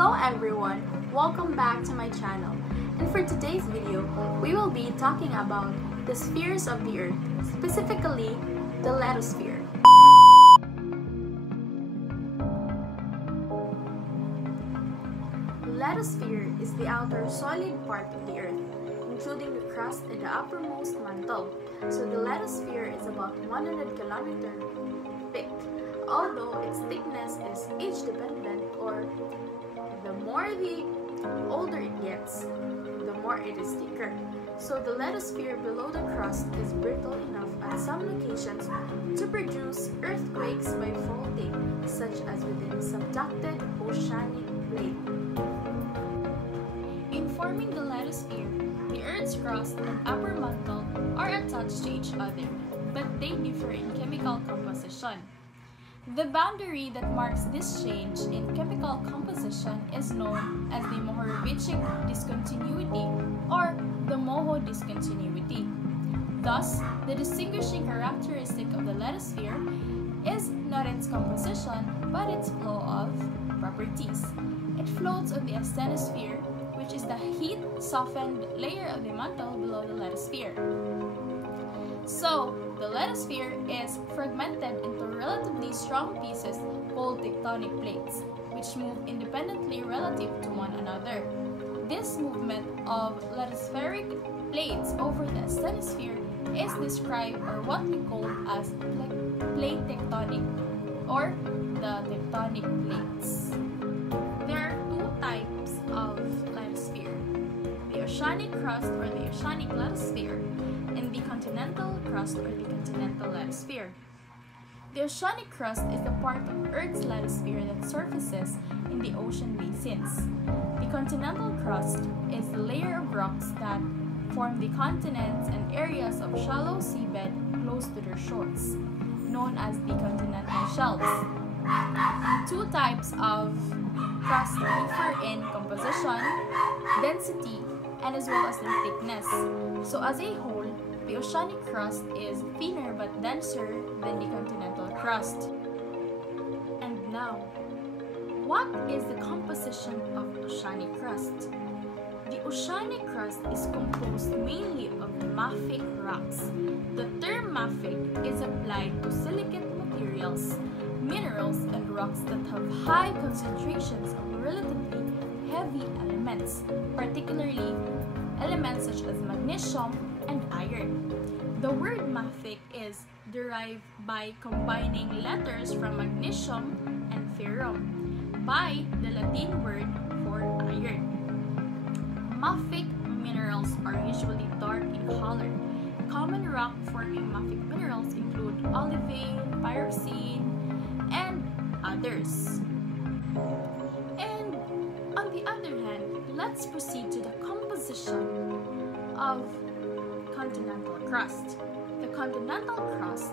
Hello everyone, welcome back to my channel. And for today's video, we will be talking about the spheres of the Earth, specifically the lithosphere. The lithosphere is the outer solid part of the Earth, including the crust and the uppermost mantle. So the lithosphere is about 100 kilometers thick, although its thickness is age-dependent, or the older it gets, the more it is thicker. So the lithosphere below the crust is brittle enough at some locations to produce earthquakes by faulting, such as within the subducted oceanic plate. In forming the lithosphere, the Earth's crust and upper mantle are attached to each other, but they differ in chemical composition. The boundary that marks this change in chemical composition is known as the Mohorovičić discontinuity or the Moho discontinuity. Thus, the distinguishing characteristic of the lithosphere is not its composition, but its flow of properties. It floats on the asthenosphere, which is the heat-softened layer of the mantle below the lithosphere. So, the lithosphere is fragmented into relatively strong pieces called tectonic plates, which move independently relative to one another. This movement of lithospheric plates over the asthenosphere is described, or what we call as plate tectonic, or the tectonic plates. There are two types of lithosphere: the oceanic crust, or the oceanic lithosphere, and the continental crust, or the continental lithosphere. The oceanic crust is the part of Earth's lithosphere that surfaces in the ocean basins. The continental crust is the layer of rocks that form the continents and areas of shallow seabed close to their shores, known as the continental shelves. Two types of crust differ in composition, density, and as well as their thickness. So as a whole, the oceanic crust is thinner but denser than the continental crust. And now, what is the composition of oceanic crust? The oceanic crust is composed mainly of mafic rocks. The term mafic is applied to silicate materials, minerals, and rocks that have high concentrations of relatively heavy elements, particularly elements such as magnesium and iron. The word mafic is derived by combining letters from magnesium and ferrum by the Latin word for iron. Mafic minerals are usually dark in color. Common rock-forming mafic minerals include olivine, pyroxene, and others. And on the other hand, let's proceed to the composition of continental crust. The continental crust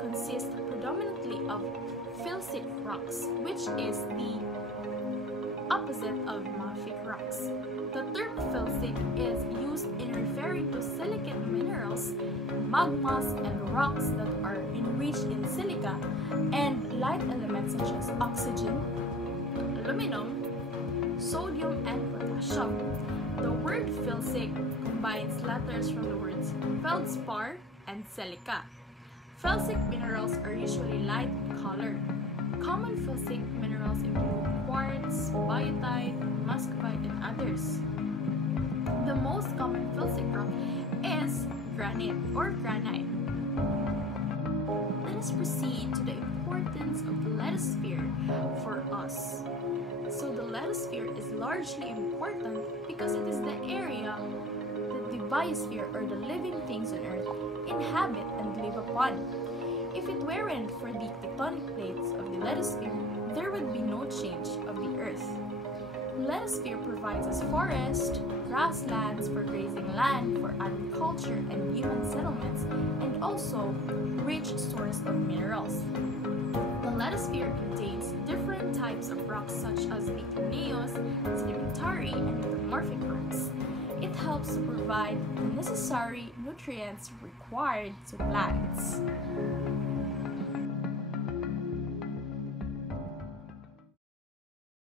consists predominantly of felsic rocks, which is the opposite of mafic rocks. The term felsic is used in referring to silicate minerals, magmas, and rocks that are enriched in silica and light elements such as oxygen, aluminum, sodium, and potassium. The word felsic combines letters from the words feldspar and silica. Felsic minerals are usually light in color. Common felsic minerals include quartz, biotite, muscovite, and others. The most common felsic rock is granite or granite. Let us proceed to the importance of the lithosphere for us. So the lithosphere is largely important because it is the area that the biosphere, or the living things on Earth, inhabit and live upon. If it weren't for the tectonic plates of the lithosphere, there would be no change of the Earth. The lithosphere provides us forests, grasslands for grazing land, for agriculture and human settlements, and also rich source of minerals. The lithosphere contains different types of rocks such as the igneous, sedimentary, and metamorphic rocks. It helps to provide the necessary nutrients required to plants.